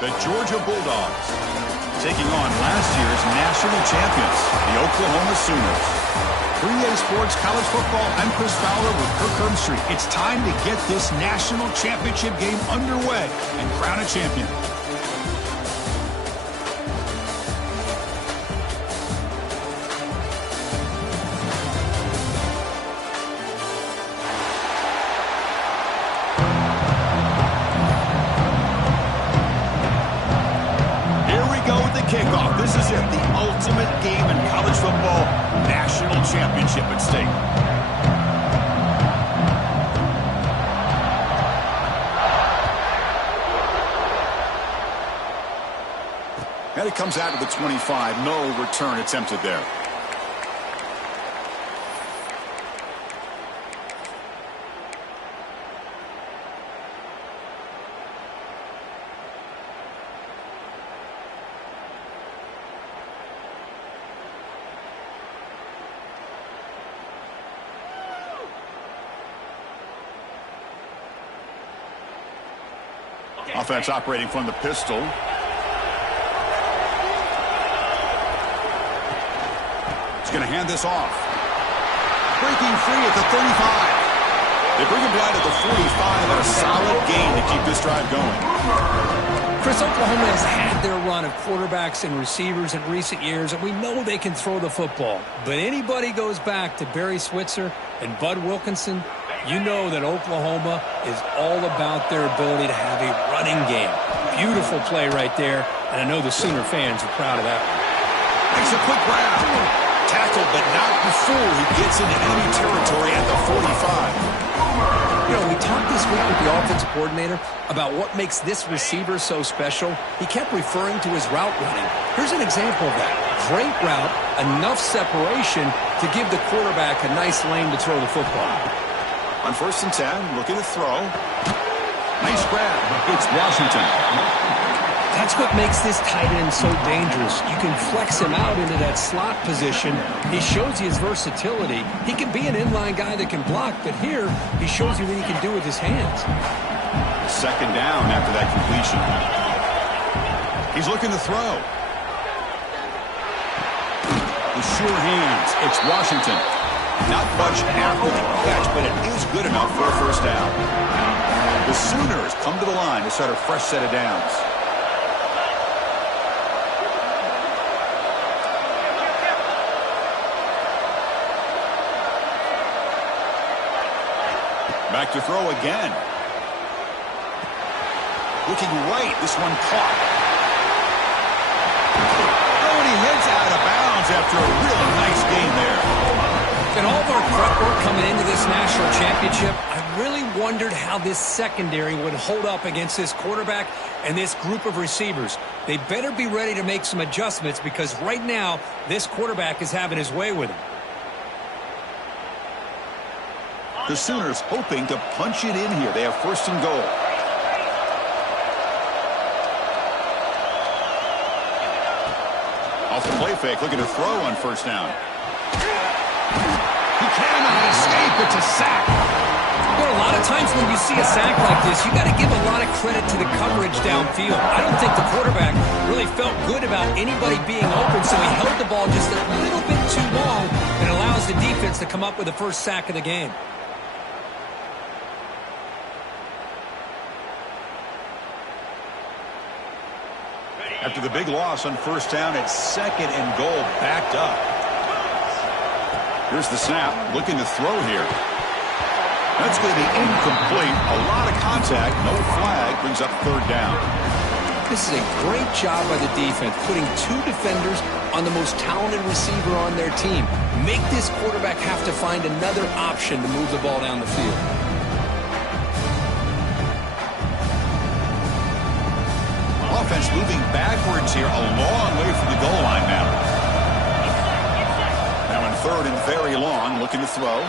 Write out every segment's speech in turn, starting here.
The Georgia Bulldogs taking on last year's national champions, the Oklahoma Sooners. 3A Sports College Football, I'm Chris Fowler with Kirk Herbstreit. It's time to get this national championship game underway and crown a champion. Kickoff. This is it, the ultimate game in college football, national championship at stake. And it comes out to the 25. No return attempted there. Offense operating from the pistol. He's going to hand this off. Breaking free at the 35. They bring him down at the 45. A solid gain to keep this drive going. Chris, Oklahoma has had their run of quarterbacks and receivers in recent years, and we know they can throw the football. But anybody goes back to Barry Switzer and Bud Wilkinson, you know that Oklahoma is all about their ability to have a running game. Beautiful play right there, and I know the Sooner fans are proud of that. Makes a quick grab. Tackled, but not before he gets into enemy territory at the 45. You know, we talked this week with the offensive coordinator about what makes this receiver so special. He kept referring to his route running. Here's an example of that. Great route, enough separation to give the quarterback a nice lane to throw the football. On 1st and 10, looking to throw. Nice grab. It's Washington. That's what makes this tight end so dangerous. You can flex him out into that slot position. He shows you his versatility. He can be an inline guy that can block, but here he shows you what he can do with his hands. 2nd down after that completion. He's looking to throw. With sure hands, it's Washington. Not much after the catch, but it is good enough for a 1st down. The Sooners come to the line to start a fresh set of downs. Back to throw again. Looking right, this one caught. Oh, and he heads out of bounds after a really nice gain there. In all of our prep work coming into this national championship, I really wondered how this secondary would hold up against this quarterback and this group of receivers. They better be ready to make some adjustments because right now, this quarterback is having his way with him. The Sooners hoping to punch it in here. They have 1st and goal. Off the play fake, looking to throw on 1st down. He cannot escape. It's a sack. Well, a lot of times when you see a sack like this, you got to give a lot of credit to the coverage downfield. I don't think the quarterback really felt good about anybody being open, so he held the ball just a little bit too long and allows the defense to come up with the 1st sack of the game. After the big loss on 1st down, it's 2nd and goal, backed up. Here's the snap, looking to throw here. That's going to be incomplete. A lot of contact, no flag, brings up 3rd down. This is a great job by the defense, putting 2 defenders on the most talented receiver on their team. Make this quarterback have to find another option to move the ball down the field. Offense moving backwards here, a long way from the goal line now. Now in 3rd and very long, looking to throw.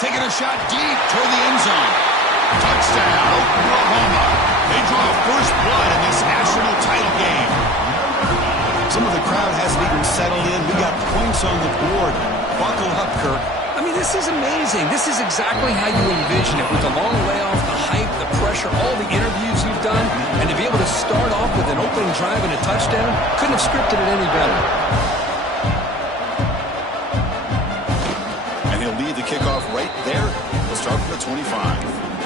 Taking a shot deep toward the end zone. Touchdown, Oklahoma. They draw 1st blood in this national title game. Some of the crowd hasn't even settled in. We got points on the board. Buckle up, Kirk. I mean, this is amazing. This is exactly how you envision it with the long layoff, the hype, the pressure, all the interviews you've done, and to be able to start off with an opening drive and a touchdown. Couldn't have scripted it any better. And he'll lead the kickoff right there. He'll start from the 25.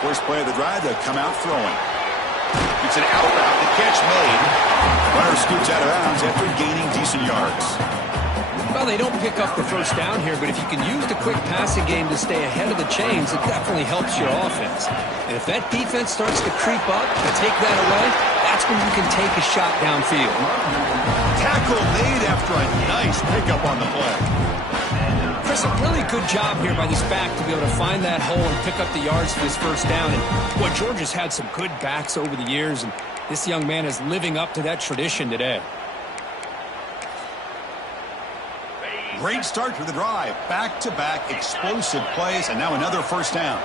First play of the drive, they'll come out throwing. It's an out route. The catch made. Runner scoots out of bounds after gaining decent yards. Well, they don't pick up the first down here, but if you can use the quick passing game to stay ahead of the chains, it definitely helps your offense. And if that defense starts to creep up and take that away, that's when you can take a shot downfield. Tackle made after a nice pickup on the play. Chris, a really good job here by this back to be able to find that hole and pick up the yards for his first down. And boy, Georgia's had some good backs over the years, and this young man is living up to that tradition today. Great start to the drive. Back-to-back explosive plays, and now another first down.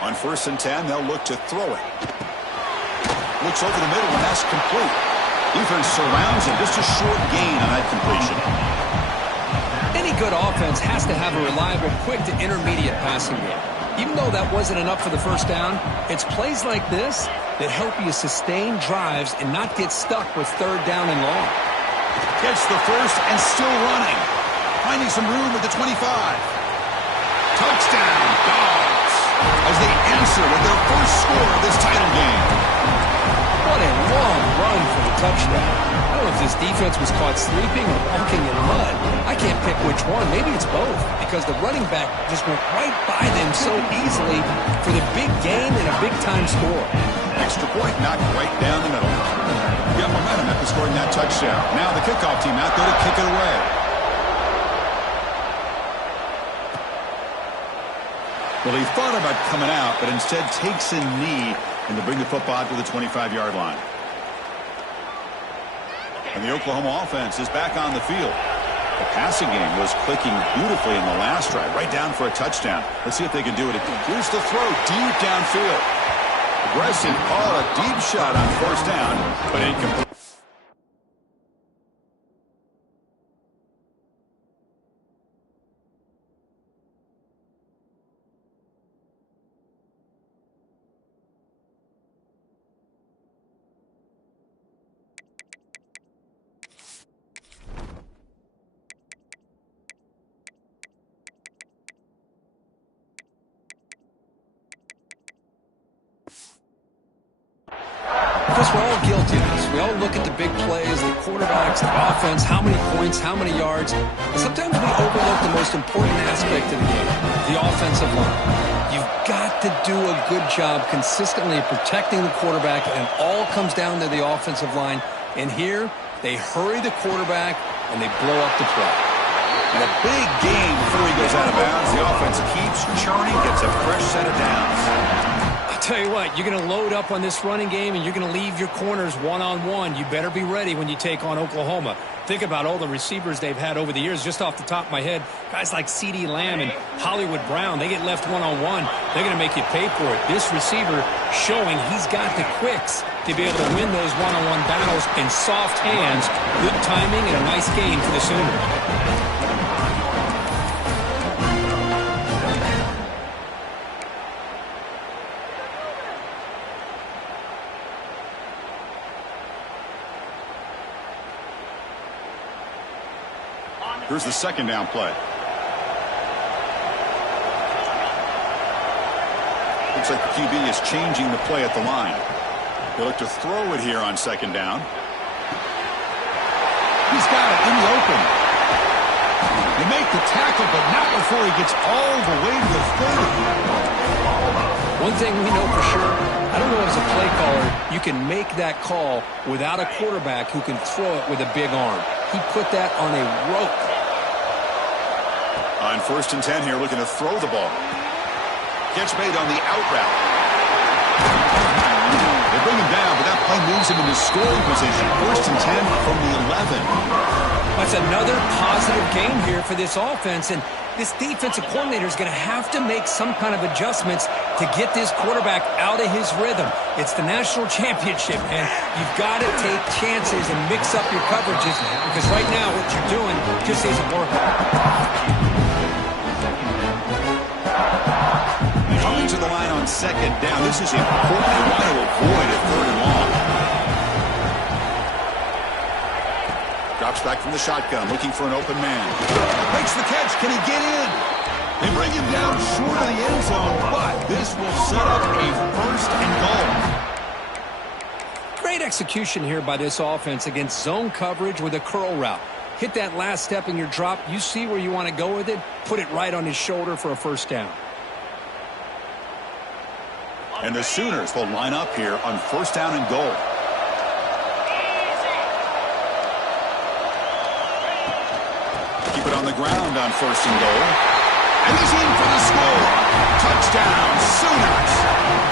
On 1st and 10, they'll look to throw it. Looks over the middle, and that's complete. Defense surrounds him. Just a short gain on that completion. Any good offense has to have a reliable, quick to intermediate passing game. Even though that wasn't enough for the first down, it's plays like this that help you sustain drives and not get stuck with 3rd down and long. Gets the first and still running. Finding some room at the 25. Touchdown, Dogs, as they answer with their first score of this title game. What a long run for the touchdown. I don't know if this defense was caught sleeping or walking in mud. I can't pick which one. Maybe it's both, because the running back just went right by them so easily for the big gain and a big-time score. Extra point knocked right down the middle. Got momentum after scoring that touchdown. Now the kickoff team out there to kick it away. Well, he thought about coming out, but instead takes a knee and to bring the football to the 25-yard line. And the Oklahoma offense is back on the field. The passing game was clicking beautifully in the last drive, right down for a touchdown. Let's see if they can do it again. Here's the throw, deep downfield. Aggressive call, a deep shot on 1st down, but incomplete. Because we're all guilty of this. We all look at the big plays, the quarterbacks, the offense, how many points, how many yards. And sometimes we overlook the most important aspect of the game, the offensive line. You've got to do a good job consistently protecting the quarterback, and it all comes down to the offensive line. And here, they hurry the quarterback, and they blow up the play. And a big gain before he goes out of bounds. The offense keeps churning, gets a fresh set of downs. Tell you what, you're going to load up on this running game and you're going to leave your corners one-on-one. You better be ready when you take on Oklahoma. Think about all the receivers they've had over the years. Just off the top of my head, guys like CeeDee Lamb and Hollywood Brown, they get left one-on-one. They're going to make you pay for it. This receiver showing he's got the quicks to be able to win those one-on-one battles in soft hands. Good timing and a nice gain for the Sooners. Here's the 2nd down play. Looks like the QB is changing the play at the line. He'll look to throw it here on 2nd down. He's got it in the open. They make the tackle, but not before he gets all the way to the 30. One thing we know for sure, I don't know as a play caller, you can make that call without a quarterback who can throw it with a big arm. He put that on a rope. On 1st and 10 here, looking to throw the ball. Catch made on the out route. They bring him down, but that play moves him into scoring position. 1st and 10 from the 11. That's another positive game here for this offense, and this defensive coordinator is going to have to make some kind of adjustments to get this quarterback out of his rhythm. It's the national championship, and you've got to take chances and mix up your coverages because right now what you're doing just isn't working. Coming to the line on second down. This is important. They want to avoid a third and long. Drops back from the shotgun, looking for an open man. Makes the catch. Can he get in? They bring him down short of the end zone, but this will set up a first and goal. Great execution here by this offense against zone coverage with a curl route. Hit that last step in your drop. You see where you want to go with it. Put it right on his shoulder for a first down. And the Sooners will line up here on first down and goal. Keep it on the ground on first and goal. And he's in for the score. Touchdown, Sooners.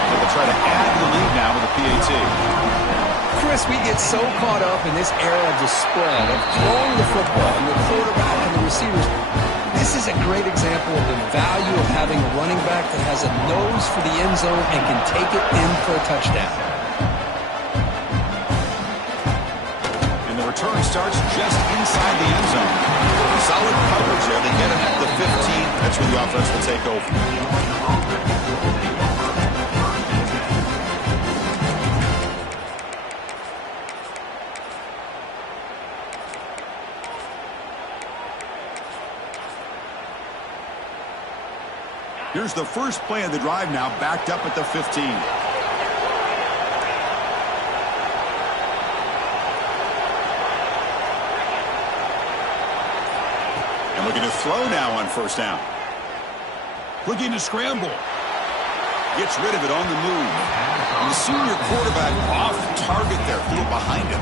They'll try to add to the lead now with a PAT. Chris, we get so caught up in this era of the spread, of throwing the football and the quarterback and the receivers. This is a great example of the value of having a running back that has a nose for the end zone and can take it in for a touchdown. And the return starts just inside the end zone. Solid coverage there. They get him at the 15. That's where the offense will take over. Here's the first play of the drive now, backed up at the 15. And looking to throw now on first down. Looking to scramble. Gets rid of it on the move. And the senior quarterback off target there, threw it behind him.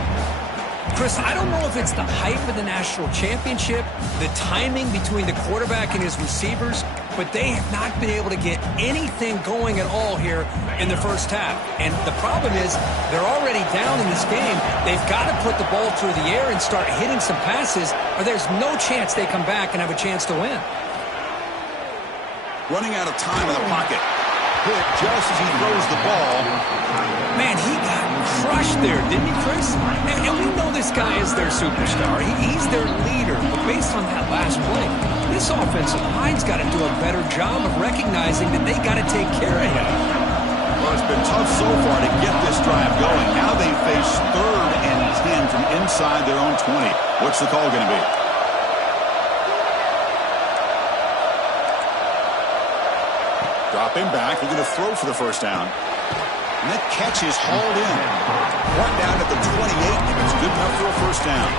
Chris, I don't know if it's the hype of the national championship, the timing between the quarterback and his receivers, but they have not been able to get anything going at all here in the first half. And the problem is they're already down in this game. They've got to put the ball through the air and start hitting some passes, or there's no chance they come back and have a chance to win. Running out of time in the pocket. Hit just as he throws the ball. Man, he got crushed there, didn't he, Chris? And we know this guy is their superstar. He's their leader. But based on that last play, this offensive line's got to do a better job of recognizing that they got to take care of him. Well, it's been tough so far to get this drive going. Now they face 3rd and 10 from inside their own 20. What's the call going to be? Drop him back. We're going to throw for the first down. And that catch is hauled in. Brought down at the 28, and it's good enough for a first down.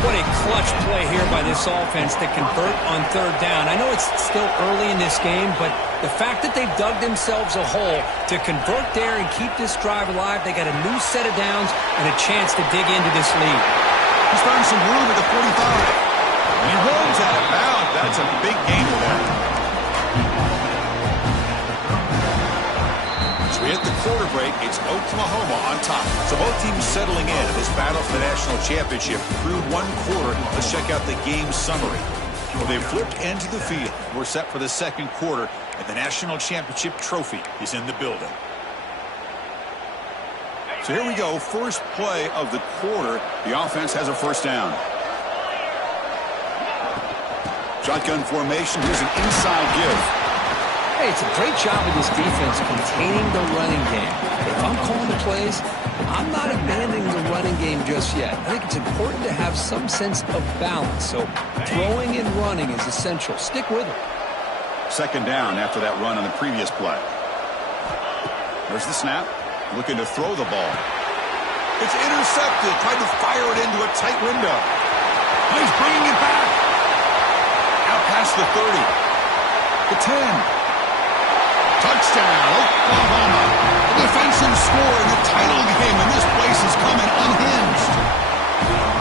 What a clutch play here by this offense to convert on 3rd down. I know it's still early in this game, but the fact that they've dug themselves a hole to convert there and keep this drive alive, they got a new set of downs and a chance to dig into this lead. He's found some room at the 45. And he rolls out of bounds. That's a big gain for them. So we hit the quarter break. It's Oklahoma on top. So both teams settling in this battle for the national championship through one quarter. Let's check out the game summary. Well, they've flipped into the field. We're set for the second quarter, and the national championship trophy is in the building. So here we go. First play of the quarter. The offense has a first down. Shotgun formation. Here's an inside give. Hey, it's a great job of this defense containing the running game. If I'm calling the plays, I'm not abandoning the running game just yet. I think it's important to have some sense of balance. So throwing and running is essential. Stick with it. Second down after that run on the previous play. There's the snap. Looking to throw the ball. It's intercepted. Trying to fire it into a tight window. He's bringing it back. Out past the 30. The 10. Touchdown, Oklahoma. A defensive score in the title game, and this place is coming unhinged.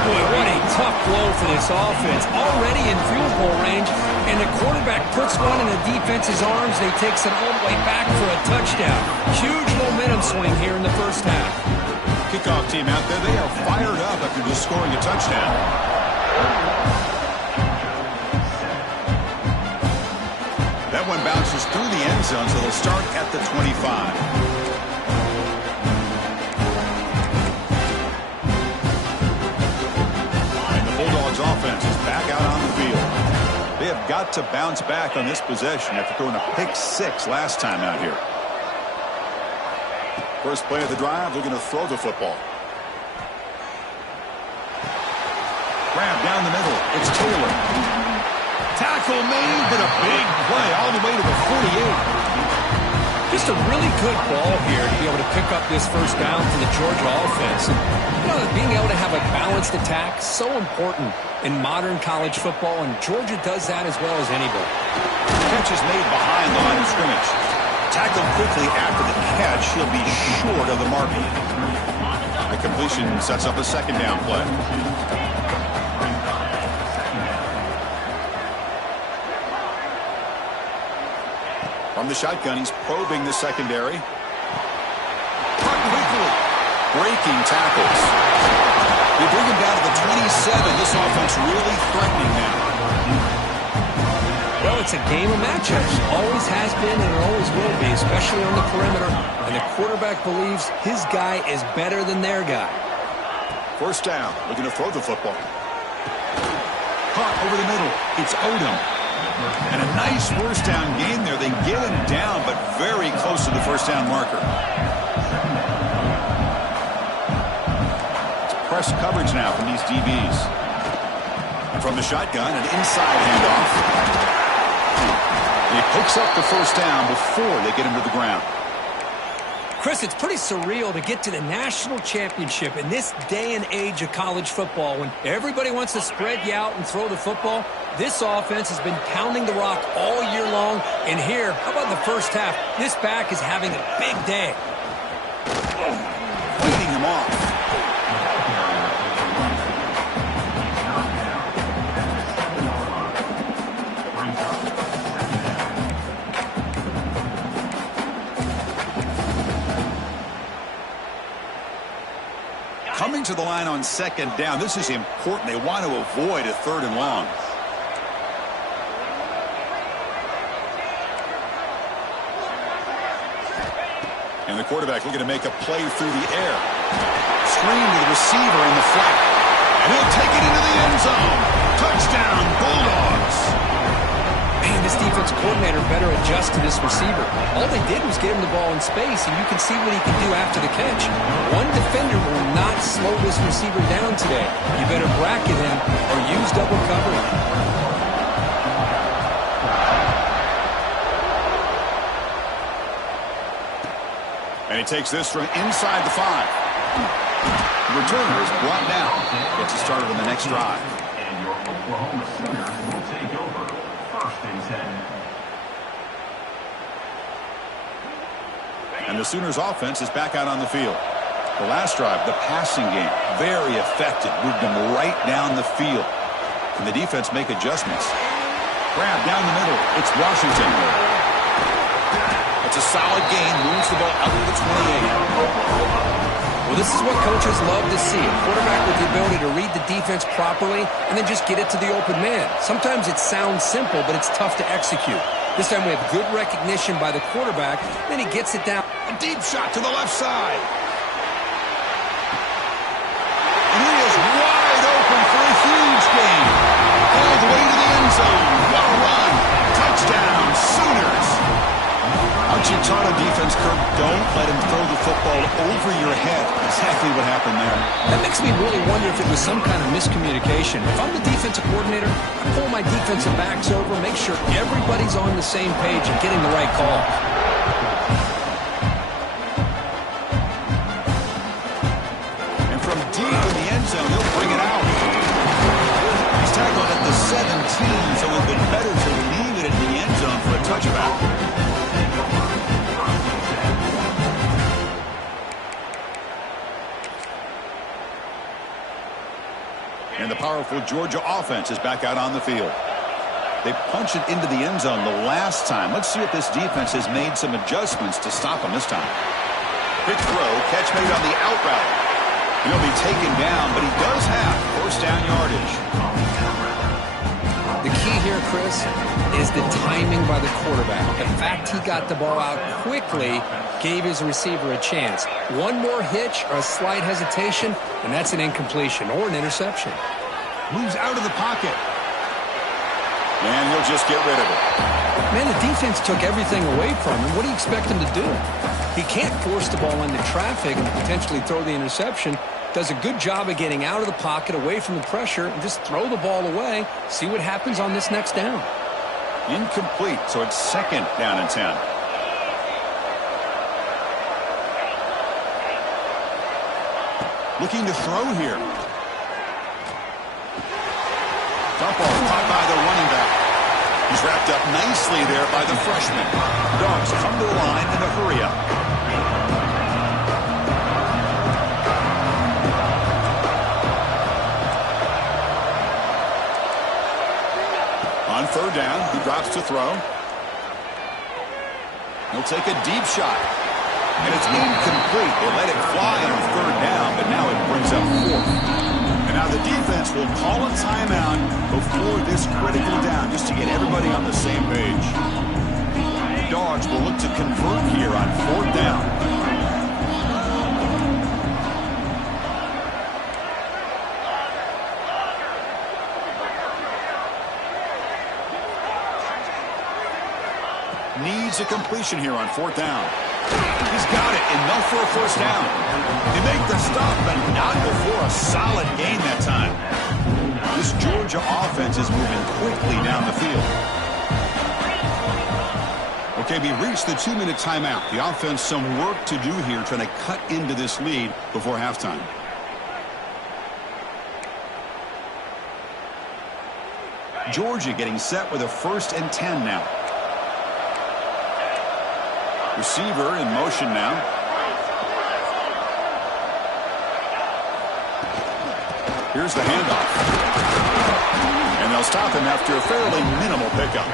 Boy, what a tough blow for this offense. Already in field goal range, and the quarterback puts one in the defense's arms, and he takes it all the way back for a touchdown. Huge momentum swing here in the first half. Kickoff team out there, they are fired up after just scoring a touchdown. That one bounces through the end zone, so they'll start at the 25. And the Bulldogs offense is back out on the field. They have got to bounce back on this possession after throwing a pick 6 last time out here. First play of the drive, they're going to throw the football. Grab down the middle. It's Taylor. Tackle made, but a big play all the way to the 48. Just a really good ball here to be able to pick up this first down for the Georgia offense. And, being able to have a balanced attack, so important in modern college football, and Georgia does that as well as anybody. Catch is made behind the line of scrimmage. Tackled quickly after the catch, he'll be short of the marker. The completion sets up a second down play. From the shotgun, he's probing the secondary. Cut quickly. Breaking tackles. They bring him down to the 27. This offense really threatening now. Well, it's a game of matchups. Always has been and it always will be, especially on the perimeter. And the quarterback believes his guy is better than their guy. First down. Looking to throw the football. Caught over the middle. It's Odom. And a nice first down gain there. They get him down, but very close to the first down marker. It's press coverage now from these DBs. And from the shotgun, an inside handoff. And he picks up the first down before they get him to the ground. Chris, it's pretty surreal to get to the national championship in this day and age of college football when everybody wants to spread you out and throw the football. This offense has been pounding the rock all year long. And here, how about the first half? This back is having a big day. Leading him off. Coming to the line on second down. This is important. They want to avoid a third and long. And the quarterback looking to make a play through the air. Screen to the receiver in the flat. And he'll take it into the end zone. Touchdown, Bulldogs. Man, this defense coordinator better adjust to this receiver. All they did was get him the ball in space, and you can see what he can do after the catch. One defender will not slow this receiver down today. You better bracket him or use double coverage. And he takes this from inside the 5. The returner is brought down. Gets us started on the next drive. And your Oklahoma Sooners will take over first and 10. And the Sooners offense is back out on the field. The last drive, the passing game, very effective. Moved them right down the field. Can the defense make adjustments? Grab down the middle. It's Washington. It's a solid gain. Moves the ball out to the 28. Well, this is what coaches love to see. A quarterback with the ability to read the defense properly and then just get it to the open man. Sometimes it sounds simple, but it's tough to execute. This time we have good recognition by the quarterback. Then he gets it down. A deep shot to the left side. And he is wide open for a huge gain. All the way to the end zone. What a run. Touchdown, Sooners. Aren't you taught on defense, Kirk? Don't let him throw the football over your head. Exactly what happened there. That makes me really wonder if it was some kind of miscommunication. If I'm the defensive coordinator, I pull my defensive backs over, make sure everybody's on the same page and getting the right call. And from deep in the end zone, he'll bring it out. He's tackled at the 17, so it would have been better to leave it in the end zone for a touchback. And the powerful Georgia offense is back out on the field. They punched it into the end zone the last time. Let's see if this defense has made some adjustments to stop them this time. Quick throw, catch made on the out route. He'll be taken down, but he does have first down yardage. The key here, Chris, is the timing by the quarterback. The fact he got the ball out quickly gave his receiver a chance. One more hitch or a slight hesitation, and that's an incompletion or an interception. Moves out of the pocket. And he'll just get rid of it. Man, the defense took everything away from him. What do you expect him to do? He can't force the ball into traffic and potentially throw the interception. Does a good job of getting out of the pocket, away from the pressure, and just throw the ball away. See what happens on this next down. Incomplete, so it's second down and 10. Looking to throw here. Dump ball caught by the running back. He's wrapped up nicely there by the freshman. Dogs come to the line in a hurry up. On third down, he drops to throw. He'll take a deep shot. And it's incomplete. They let it fly on third down, but now it brings up fourth. And now the defense will call a timeout before this critical down, just to get everybody on the same page. Dogs will look to convert here on fourth down. Needs a completion here on fourth down. He's got it, enough for a first down. They make the stop, but not before a solid gain that time. This Georgia offense is moving quickly down the field. Okay, we reached the 2-minute timeout. The offense some work to do here, trying to cut into this lead before halftime. Georgia getting set with a 1st and 10 now. Receiver in motion now. Here's the handoff. And they'll stop him after a fairly minimal pickup.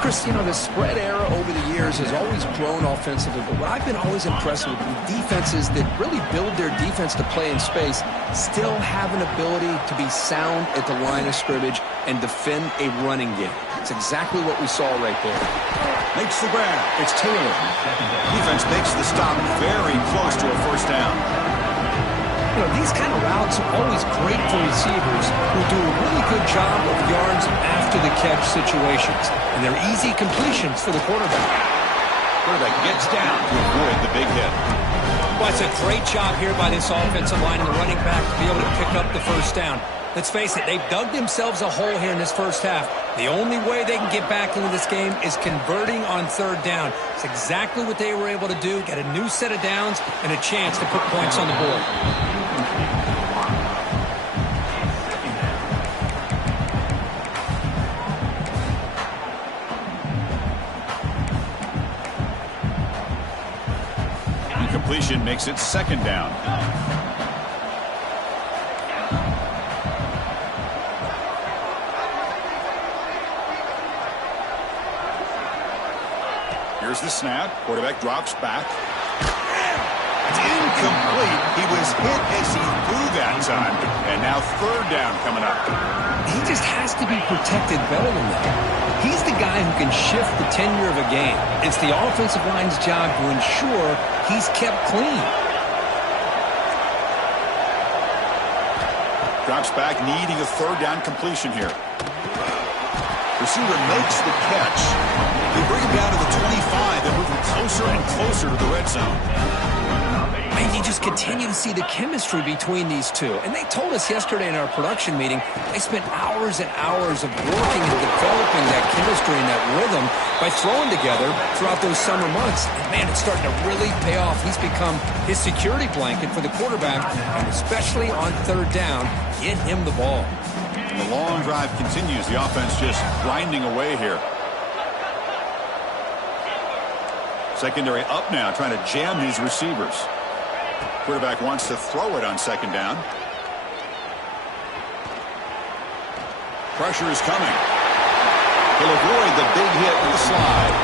Chris, you know, the spread era over the years has always grown offensively, but what I've been always impressed with defenses that really build their defense to play in space still have an ability to be sound at the line of scrimmage and defend a running game. It's exactly what we saw right there. Makes the grab. It's Taylor. Defense makes the stop very close to a first down. You know, these kind of routes are always great for receivers who do a really good job of yards after the catch situations. And they're easy completions for the quarterback. Quarterback gets down to avoid the big hit. Well, it's a great job here by this offensive line and the running back to be able to pick up the first down. Let's face it, they've dug themselves a hole here in this first half. The only way they can get back into this game is converting on third down. It's exactly what they were able to do, get a new set of downs and a chance to put points on the board. Incompletion makes it second down. Here's the snap. Quarterback drops back. It's incomplete. He was hit as he threw that time. And now third down coming up. He just has to be protected better than that. He's the guy who can shift the tenure of a game. It's the offensive line's job to ensure he's kept clean. Drops back, needing a third down completion here. Receiver makes the catch. They bring him down to the 25 and move him closer and closer to the red zone. Man, you just continue to see the chemistry between these two. And they told us yesterday in our production meeting, they spent hours and hours of working and developing that chemistry and that rhythm by throwing together throughout those summer months. And man, it's starting to really pay off. He's become his security blanket for the quarterback, and especially on third down, get him the ball. The long drive continues. The offense just grinding away here. Secondary up now, trying to jam these receivers. Quarterback wants to throw it on second down. Pressure is coming. He'll avoid the big hit with the slide.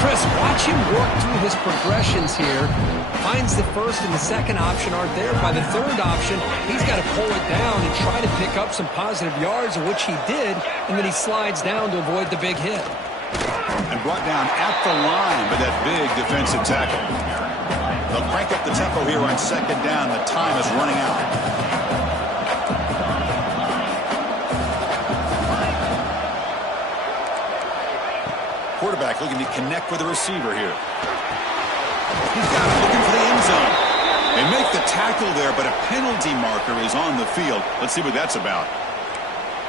Chris, watch him work through his progressions here. Finds the first and the second option aren't there. By the third option, he's got to pull it down and try to pick up some positive yards, which he did, and then he slides down to avoid the big hit. And brought down at the line by that big defensive tackle. They'll crank up the tempo here on second down. The time is running out. Quarterback looking to connect with the receiver here. He's got it, looking for the end zone. They make the tackle there, but a penalty marker is on the field. Let's see what that's about.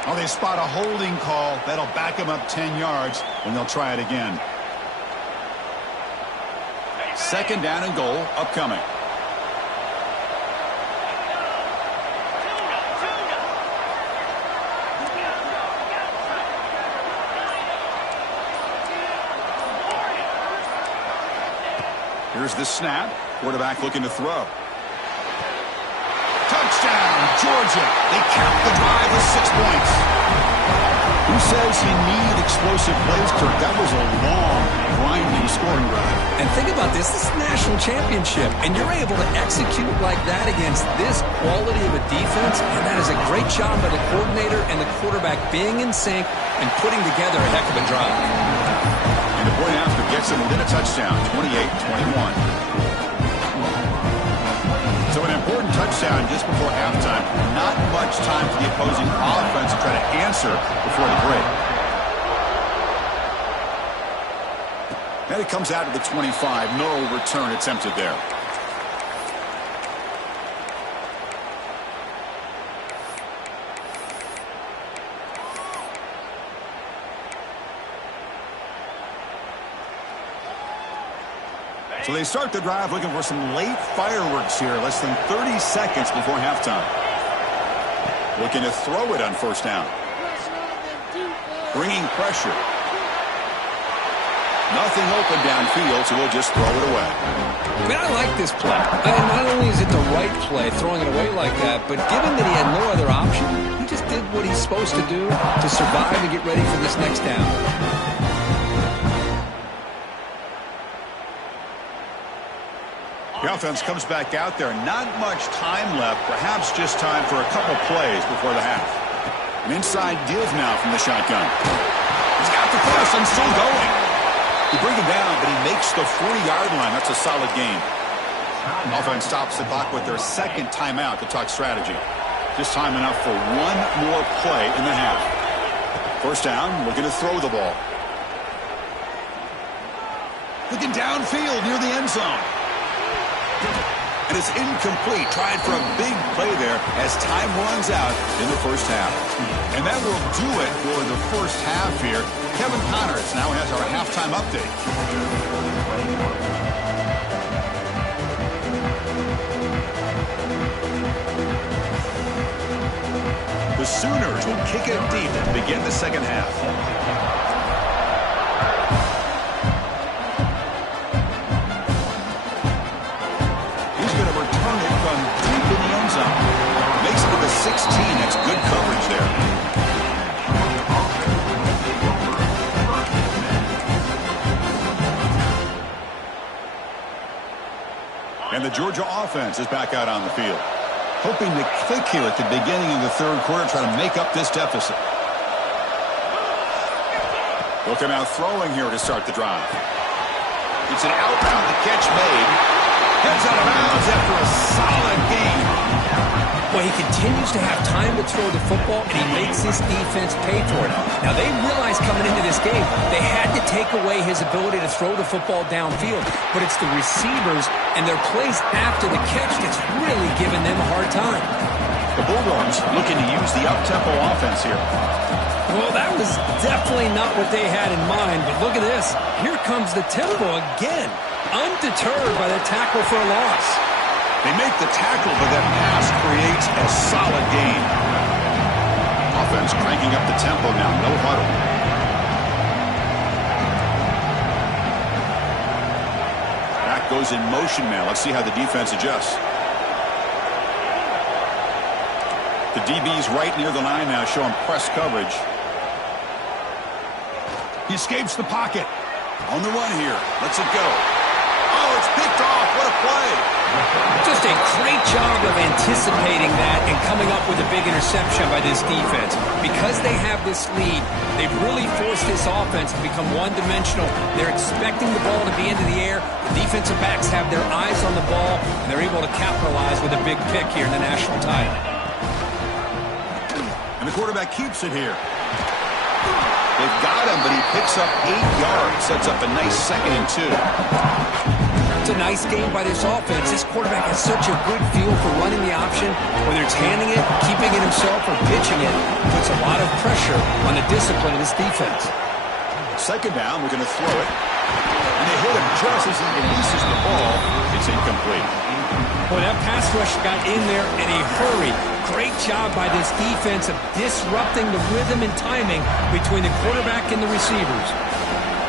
Oh, they spot a holding call. That'll back them up 10 yards, and they'll try it again. Second down and goal upcoming. Here's the snap. Quarterback looking to throw. Touchdown, Georgia. They cap the drive with 6 points. Who says you need explosive plays, Kirk? That was a long, grinding scoring drive. And think about this. This is a national championship, and you're able to execute like that against this quality of a defense, and that is a great job by the coordinator and the quarterback being in sync and putting together a heck of a drive. And the point after gets them within a touchdown, 28-21. So an important touchdown just before halftime. Not much time for the opposing offense to try to answer before the break. And it comes out to the 25. No return attempted there. So they start the drive looking for some late fireworks here. Less than 30 seconds before halftime. Looking to throw it on first down. Bringing pressure. Nothing open downfield, so we'll just throw it away. I mean, I like this play. Not only is it the right play, throwing it away like that, but given that he had no other option, he just did what he's supposed to do to survive and get ready for this next down. The offense comes back out there. Not much time left. Perhaps just time for a couple plays before the half. An inside deals now from the shotgun. He's got the cross and still going. You bring him down, but he makes the 40-yard line. That's a solid gain. Offense stops the clock with their second timeout to talk strategy. Just time enough for one more play in the half. First down, looking to throw the ball. Looking downfield near the end zone. And it's incomplete. Tried for a big play there as time runs out in the first half. And that will do it for the first half here. Kevin Connors now has our halftime update. The Sooners will kick it deep to begin the second half. Makes it to the 16. That's good coverage there. And the Georgia offense is back out on the field. Hoping to click here at the beginning of the third quarter, trying to make up this deficit. They'll come out throwing here to start the drive. It's an out route, the catch made. Heads out of bounds after a solid game. Well, he continues to have time to throw the football, and he makes his defense pay for it. Now, they realized coming into this game they had to take away his ability to throw the football downfield, but it's the receivers and their plays after the catch that's really giving them a hard time. The Bulldogs looking to use the up-tempo offense here. Well, that was definitely not what they had in mind, but look at this. Here comes the tempo again, undeterred by the tackle for a loss. They make the tackle, but that pass creates a solid gain. Offense cranking up the tempo now. No huddle. Back goes in motion now. Let's see how the defense adjusts. The DB's right near the line now, showing press coverage. He escapes the pocket. On the run here. Lets it go. Oh, it's picked off. What a play. Just a great job of anticipating that and coming up with a big interception by this defense. Because they have this lead, they've really forced this offense to become one-dimensional. They're expecting the ball to be into the air. The defensive backs have their eyes on the ball, and they're able to capitalize with a big pick here in the national title. And the quarterback keeps it here. They've got him, but he picks up 8 yards. Sets up a nice 2nd and 2. It's a nice game by this offense. This quarterback has such a good feel for running the option. Whether it's handing it, keeping it himself, or pitching it, puts a lot of pressure on the discipline of this defense. 2nd down, we're going to throw it. And they hit him just as he releases the ball. It's incomplete. Boy, that pass rush got in there in a hurry. Great job by this defense of disrupting the rhythm and timing between the quarterback and the receivers.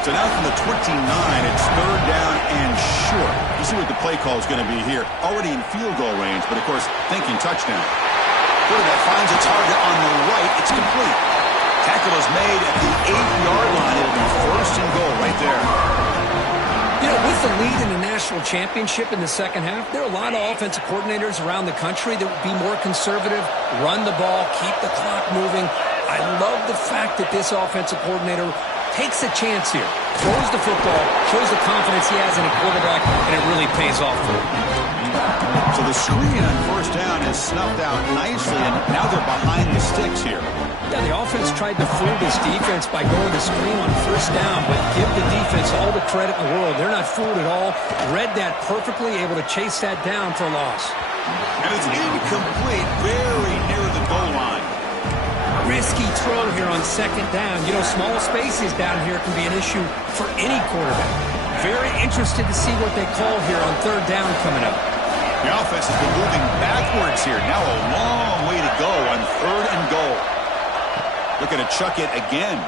So now from the 29, it's 3rd down and short. You see what the play call is going to be here. Already in field goal range, but of course, thinking touchdown. Quarterback finds its target on the right. It's complete. Tackle is made at the 8-yard line. It'll be 1st and goal right there. You know, with the lead in the national championship in the second half, there are a lot of offensive coordinators around the country that would be more conservative, run the ball, keep the clock moving. I love the fact that this offensive coordinator takes a chance here, throws the football, shows the confidence he has in a quarterback, and it really pays off for him. So the screen on 1st down is snuffed out nicely, and now they're behind the sticks here. Yeah, the offense tried to fool this defense by going to screen on 1st down, but give the defense all the credit in the world. They're not fooled at all. Read that perfectly, able to chase that down for a loss. And it's incomplete, very near the goal line. Risky throw here on 2nd down. You know, small spaces down here can be an issue for any quarterback. Very interested to see what they call here on 3rd down coming up. The offense has been moving backwards here. Now a long way to go on 3rd and goal. Looking to chuck it again.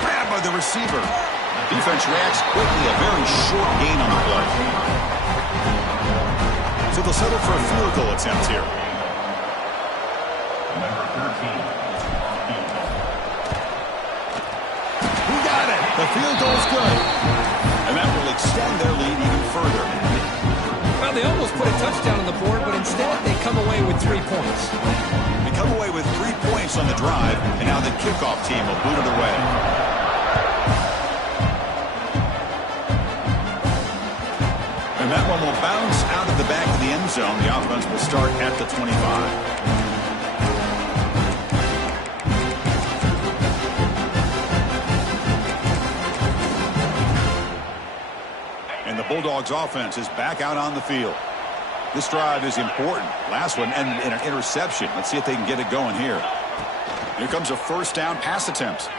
Grab by the receiver. Defense reacts quickly. A very short gain on the play. So they'll settle for a field goal attempt here. Number 13. Who got it? The field goal's good. And that will extend their lead even further. Well, they almost put a touchdown on the board, but instead they come away with 3 points. They come away with 3 points on the drive, and now the kickoff team will boot it away. And that one will bounce out of the back of the end zone. The offense will start at the 25. And the Bulldogs offense is back out on the field. This drive is important. Last one and an interception. Let's see if they can get it going here. Here comes a 1st down pass attempt.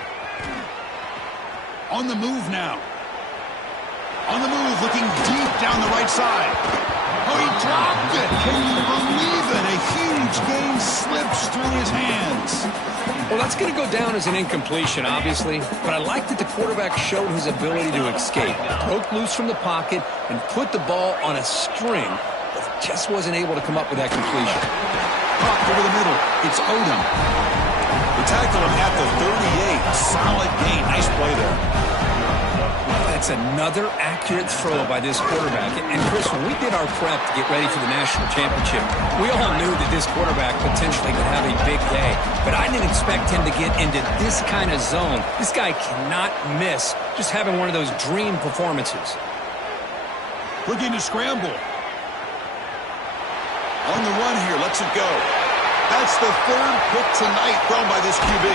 On the move now. On the move, looking deep down the right side. Oh, he dropped it. Can you believe it? A huge gain slips through his hands. Well, that's going to go down as an incompletion, obviously, but I like that the quarterback showed his ability to escape. Broke loose from the pocket and put the ball on a string, but just wasn't able to come up with that completion. Popped over the middle. It's Odom. They tackle him at the 38. Solid gain. Nice play there. That's another accurate throw by this quarterback. And Chris, when we did our prep to get ready for the national championship, we all knew that this quarterback potentially could have a big day. But I didn't expect him to get into this kind of zone. This guy cannot miss just having one of those dream performances. Looking to scramble. On the run here, lets it go. That's the 3rd pick tonight thrown by this QB.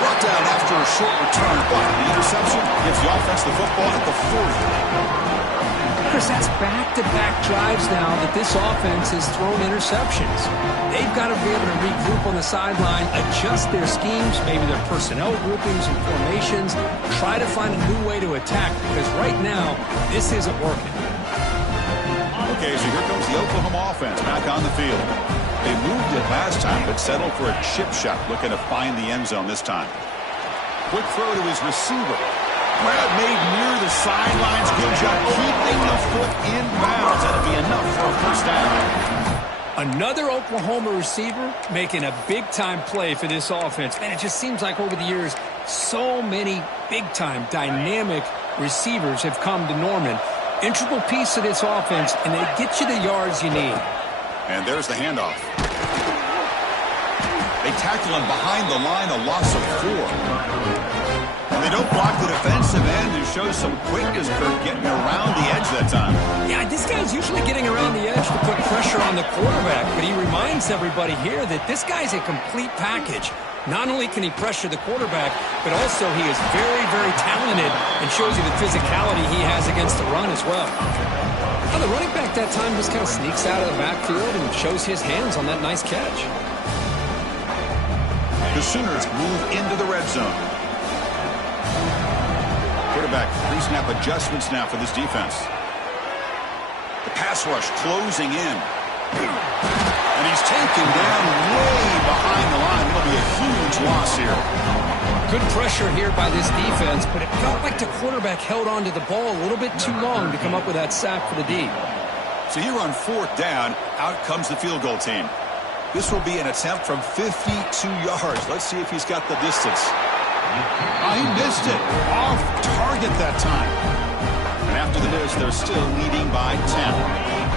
Brought down after a short return, but the interception gives the offense the football at the 40. Chris, that's back-to-back drives now that this offense has thrown interceptions. They've got to be able to regroup on the sideline, adjust their schemes, maybe their personnel groupings and formations, try to find a new way to attack, because right now, this isn't working. Okay, so here comes the Oklahoma offense back on the field. They moved it last time, but settled for a chip shot, looking to find the end zone this time. Quick throw to his receiver. Grab made near the sidelines. Good job keeping the foot in bounds. That'll be enough for a 1st down. Another Oklahoma receiver making a big-time play for this offense. Man, it just seems like over the years, So many big-time, dynamic receivers have come to Norman. Integral piece of this offense, and they get you the yards you need. And there's the handoff. They tackle him behind the line, a loss of 4. And they don't block the defensive end and show some quickness, Kirk, getting around the edge that time. Yeah, this guy's usually getting around the edge to put pressure on the quarterback, but he reminds everybody here that this guy's a complete package. Not only can he pressure the quarterback, but also he is very, very talented and shows you the physicality he has against the run as well. Now, the running back that time just kind of sneaks out of the backfield and shows his hands on that nice catch. The Sooners move into the red zone. Quarterback pre-snap adjustments now for this defense. The pass rush closing in. And he's taken down way behind the line. It'll be a huge loss here. Good pressure here by this defense, but it felt like the quarterback held on to the ball a little bit too long to come up with that sack for the D. So here on 4th down, out comes the field goal team. This will be an attempt from 52 yards. Let's see if he's got the distance. He missed it. Off target that time. And after the miss, they're still leading by 10.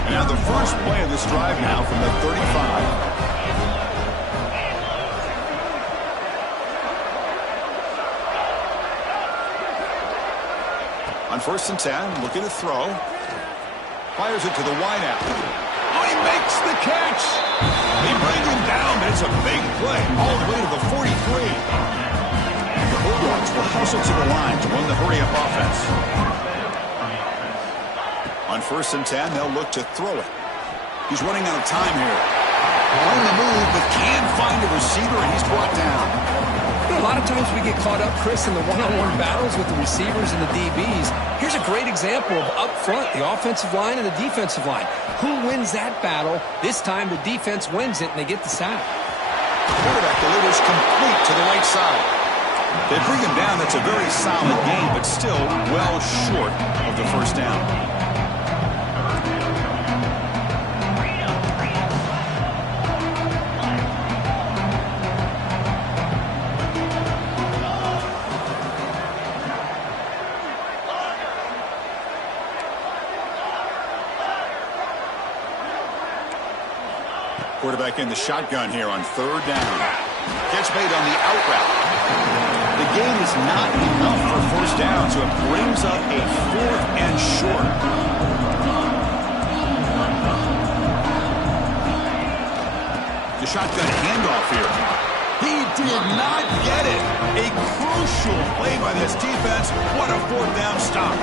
And now the first play of this drive now from the 35. On 1st and 10, looking to throw. Fires it to the wideout. Oh, he makes the catch. They bring him down, but it's a big play all the way to the 43. The Bulldogs will hustle to the line to run the hurry-up offense. On 1st and 10, they'll look to throw it. He's running out of time here. On the move, but can't find a receiver, and he's brought down. A lot of times we get caught up, Chris, in the one-on-one battles with the receivers and the DBs. Here's a great example of up front, the offensive line and the defensive line. Who wins that battle? This time the defense wins it, and they get the sack. Quarterback delivers complete to the right side. They bring him down. That's a very solid game, but still well short of the first down. Quarterback in the shotgun here on 3rd down. Catch made on the out route. The game is not enough for first down, so it brings up a 4th and short. The shotgun handoff here. He did not get it. A crucial play by this defense. What a 4th down stop.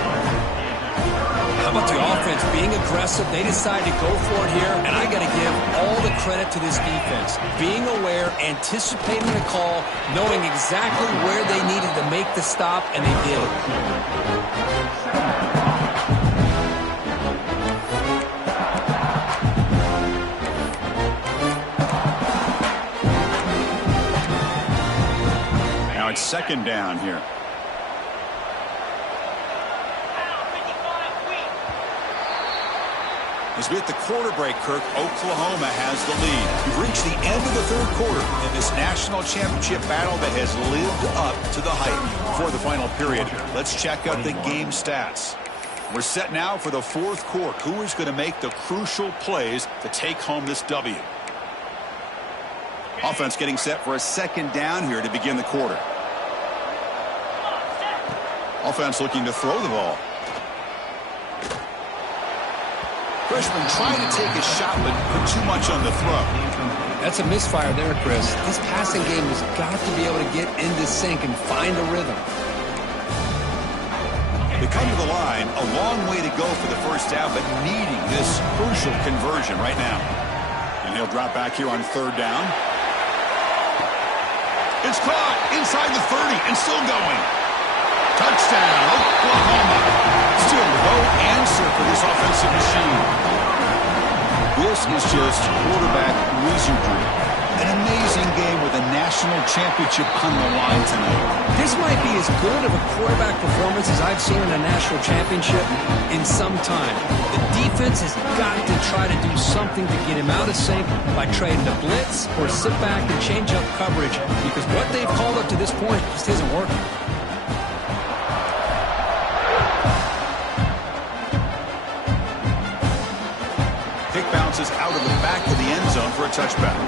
How about the offense being aggressive? They decide to go for it here, and I got to give all the credit to this defense. Being aware, anticipating the call, knowing exactly where they needed to make the stop, and they did. Now it's 2nd down here. As we hit the quarter break, Kirk, Oklahoma has the lead. We've reached the end of the 3rd quarter in this national championship battle that has lived up to the hype. For the final period, let's check out the game stats. We're set now for the 4th quarter. Who is going to make the crucial plays to take home this W? Offense getting set for a 2nd down here to begin the quarter. Offense looking to throw the ball. Freshman trying to take a shot, but put too much on the throw. That's a misfire there, Chris. This passing game has got to be able to get into sync and find a rhythm. They come to the line, a long way to go for the first down, but needing this crucial conversion right now. And he'll drop back here on 3rd down. It's caught inside the 30 and still going. Touchdown, Oklahoma. Still no answer for this offensive machine. This is just quarterback wizardry. An amazing game with a national championship on the line tonight. This might be as good of a quarterback performance as I've seen in a national championship in some time. The defense has got to try to do something to get him out of sync by trading the blitz or sit back and change up coverage, because what they've called up to this point just isn't working. Kick bounces out of the back of the end zone for a touchback.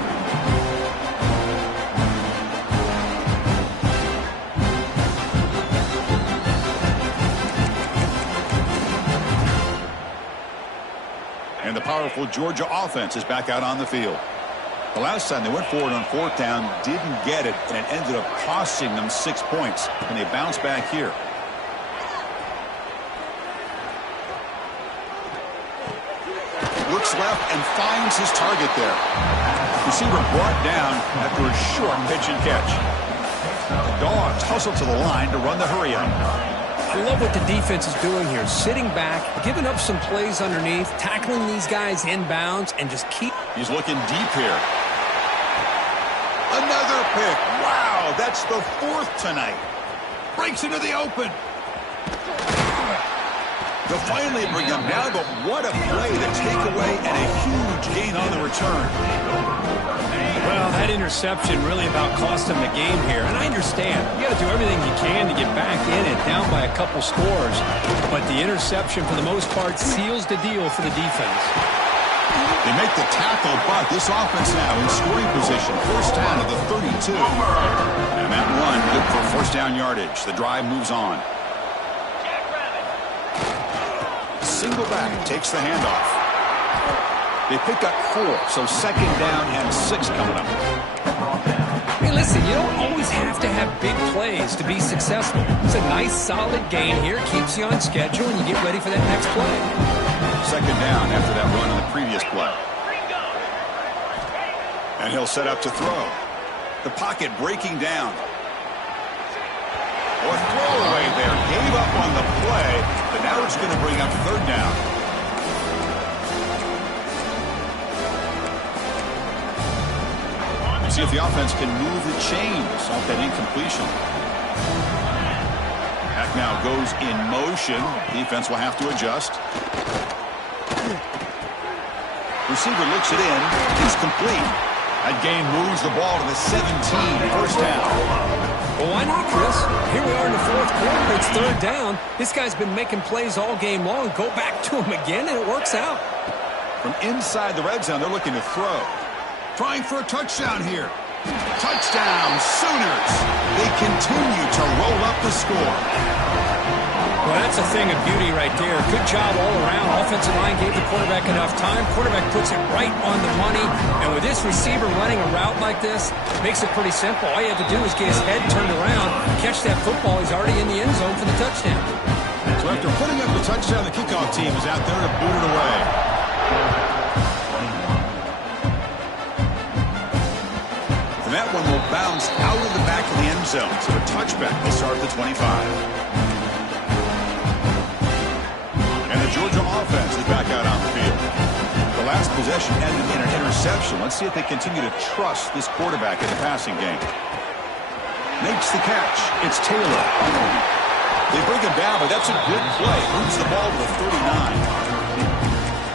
And the powerful Georgia offense is back out on the field. The last time they went forward on fourth down, didn't get it, and it ended up costing them 6 points. And they bounce back here. Looks left and finds his target there. Receiver brought down after a short pitch and catch. The Dogs hustle to the line to run the hurry up. I love what the defense is doing here. Sitting back, giving up some plays underneath, tackling these guys inbounds, and just keep... He's looking deep here. Another pick. Wow, that's the fourth tonight. Breaks into the open. They'll finally bring him down, but what a play, the takeaway, and a huge gain on the return. Well, that interception really about cost him the game here, and I understand. You got to do everything you can to get back in it, down by a couple scores, but the interception, for the most part, seals the deal for the defense. They make the tackle, but this offense now in scoring position. First down at the 32. And that run good for first down yardage. The drive moves on. Single back takes the handoff. They pick up 4, so second down and 6 coming up. Hey, listen, you don't always have to have big plays to be successful. It's a nice, solid gain here. Keeps you on schedule, and you get ready for that next play. Second down after that run on the previous play. And he'll set up to throw. The pocket breaking down. Or throwaway there. Gave up on the play, but now it's going to bring up third down. See if the offense can move the chains off that incompletion. Back now goes in motion. Defense will have to adjust. Receiver looks it in. It's complete. That gain moves the ball to the 17. First down. Well, why not, Chris? Here we are in the fourth quarter. It's third down. This guy's been making plays all game long. Go back to him again, and it works out. From inside the red zone, they're looking to throw. Trying for a touchdown here. Touchdown, Sooners. They continue to roll up the score. Well, that's a thing of beauty right there. Good job all around. Offensive line gave the quarterback enough time. Quarterback puts it right on the money. And with this receiver running a route like this, makes it pretty simple. All you have to do is get his head turned around, catch that football. He's already in the end zone for the touchdown. So after putting up the touchdown, the kickoff team is out there to boot it away. And that one will bounce out of the back of the end zone. So a touchback will start at the 25. And the Georgia offense is back out on the field. The last possession ended in an interception. Let's see if they continue to trust this quarterback in the passing game. Makes the catch. It's Taylor. They bring him down, but that's a good play. Moves the ball to the 39.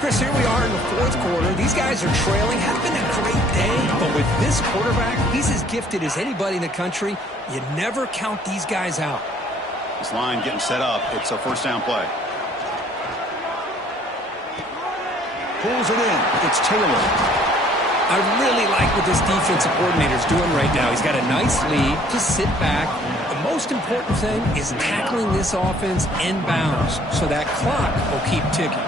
Chris, here we are in the fourth quarter. These guys are trailing. Having a great day. But with this quarterback, he's as gifted as anybody in the country. You never count these guys out. This line getting set up. It's a first down play. Pulls it in. It's Taylor. I really like what this defensive coordinator is doing right now. He's got a nice lead. Just sit back. The most important thing is tackling this offense inbounds so that clock will keep ticking.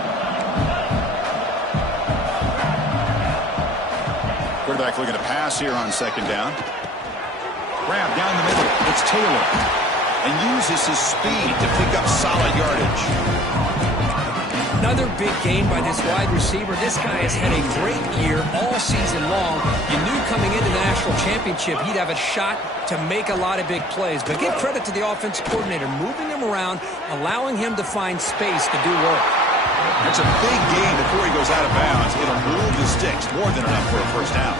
Quarterback looking to pass here on second down. Grab down the middle. It's Taylor. And uses his speed to pick up solid yardage. Another big game by this wide receiver. This guy has had a great year all season long. You knew coming into the national championship he'd have a shot to make a lot of big plays. But give credit to the offensive coordinator, moving him around, allowing him to find space to do work. That's a big gain before he goes out of bounds. It'll move the sticks more than enough for a first down.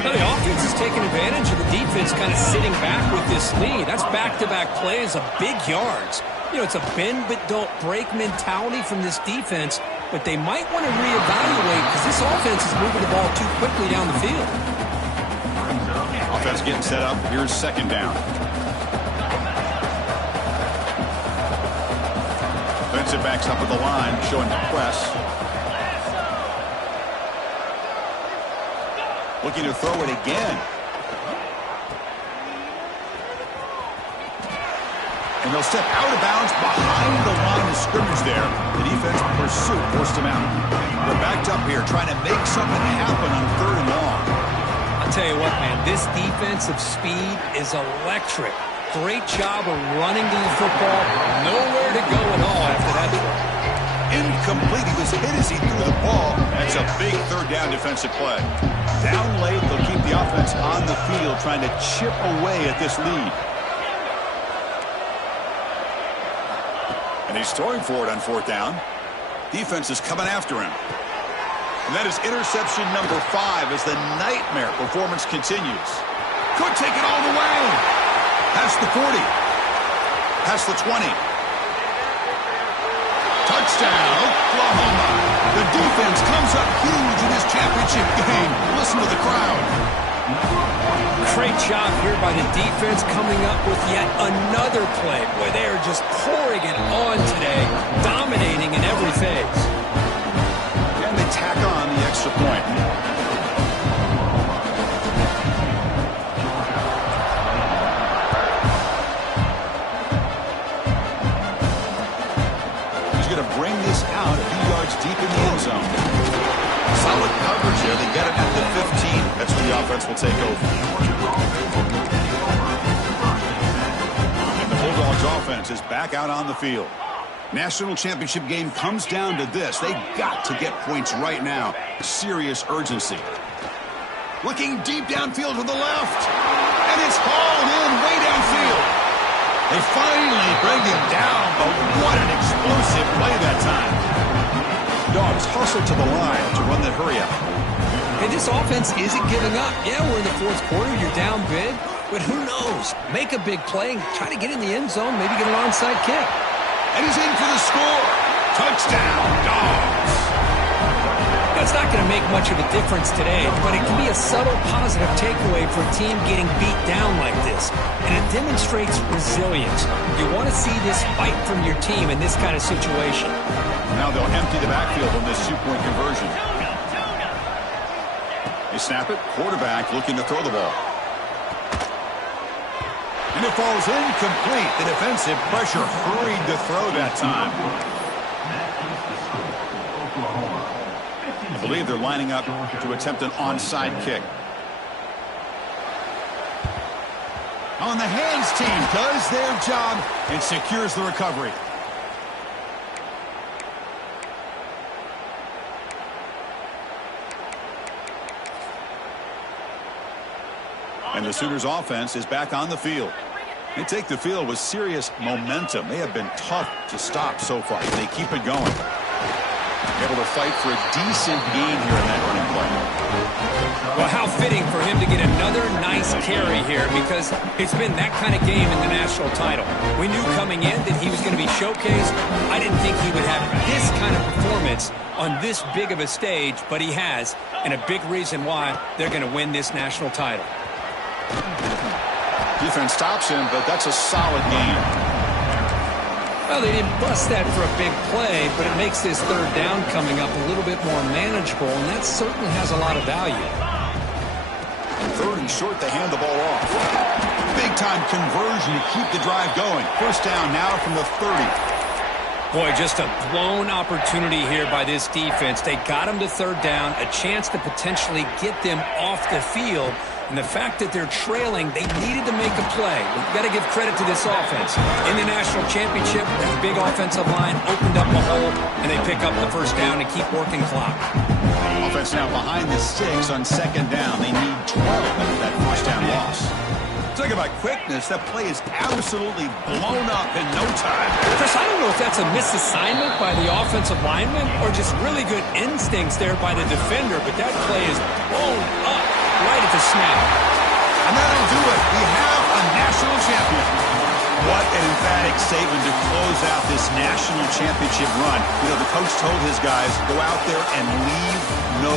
Now, the offense is taking advantage of the defense kind of sitting back with this lead. That's back-to-back plays of big yards. You know, it's a bend but don't break mentality from this defense, but they might want to reevaluate because this offense is moving the ball too quickly down the field. Offense getting set up. Here's second down. Defensive backs up at the line, showing the press. Looking to throw it again. And they'll step out of bounds behind the line of scrimmage there. The defense pursuit forced him out. They're backed up here trying to make something happen on 3rd and long. I'll tell you what, man, this defensive speed is electric. Great job of running to the football. Nowhere to go at all after that throw. Incomplete. He was hit as he threw the ball. That's a big 3rd down defensive play. Down late, they'll keep the offense on the field trying to chip away at this lead. And he's throwing for it on 4th down. Defense is coming after him. And that is interception number 5 as the nightmare performance continues. Could take it all the way. Past the 40. Past the 20. Touchdown, Oklahoma. The defense comes up huge in this championship game. Listen to the crowd. Great job here by the defense coming up with yet another play. Boy, they are just pouring it on today, dominating in every phase. And they tack on the extra point. He's going to bring this out a few yards deep in the end zone. Solid coverage here. They get it at the 15. That's where the offense will take over. And the Bulldogs offense is back out on the field. National championship game comes down to this. They've got to get points right now. Serious urgency. Looking deep downfield to the left. And it's hauled in way downfield. They finally bring him down, but what an explosive play that time. Dogs hustle to the line to run the hurry up. Hey, this offense isn't giving up. Yeah, we're in the 4th quarter. You're down big. But who knows? Make a big play and try to get in the end zone, maybe get an onside kick. And he's in for the score. Touchdown, Dogs. It's not going to make much of a difference today, but it can be a subtle positive takeaway for a team getting beat down like this. And it demonstrates resilience. You want to see this fight from your team in this kind of situation. Now they'll empty the backfield on this 2-point conversion. They snap it. Quarterback looking to throw the ball. And it falls incomplete. The defensive pressure hurried the throw that time. I believe they're lining up to attempt an onside kick. On the hands team does their job and secures the recovery. And the Sooners offense is back on the field. They take the field with serious momentum. They have been tough to stop so far. They keep it going. Able to fight for a decent gain here in that running play. Well, how fitting for him to get another nice carry here because it's been that kind of game in the national title. We knew coming in that he was going to be showcased. I didn't think he would have this kind of performance on this big of a stage, but he has, and a big reason why they're going to win this national title. Defense stops him, but that's a solid game. Well, they didn't bust that for a big play, but it makes this 3rd down coming up a little bit more manageable, and that certainly has a lot of value. 3rd and short, they hand the ball off. Big-time conversion to keep the drive going. 1st down now from the 30. Boy, just a blown opportunity here by this defense. They got him to 3rd down, a chance to potentially get them off the field. And the fact that they're trailing, they needed to make a play. We've got to give credit to this offense. In the national championship, that big offensive line opened up a hole, and they pick up the 1st down and keep working clock. Offense now behind the 6 on 2nd down. They need 12 after that 1st down loss. Talk about quickness. That play is absolutely blown up in no time. Chris, I don't know if that's a misassignment by the offensive lineman or just really good instincts there by the defender, but that play is blown up. right at the snap. And that'll do it. We have a national champion. What an emphatic statement to close out this national championship run. You know, the coach told his guys, go out there and leave no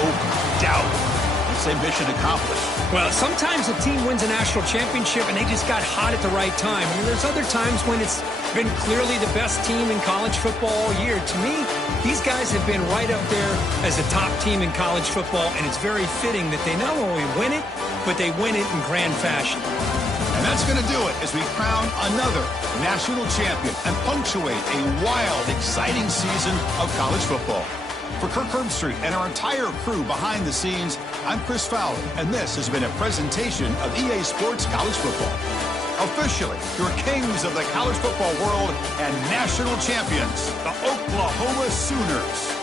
doubt. Let's say mission accomplished. Well, sometimes a team wins a national championship and they just got hot at the right time. I mean, there's other times when it's been clearly the best team in college football all year. To me, these guys have been right up there as a top team in college football, and it's very fitting that they not only win it, but they win it in grand fashion. And that's going to do it as we crown another national champion and punctuate a wild, exciting season of college football. For Kirk Herbstreit and our entire crew behind the scenes, I'm Chris Fowler, and this has been a presentation of EA Sports College Football. Officially, your kings of the college football world and national champions, the Oklahoma Sooners.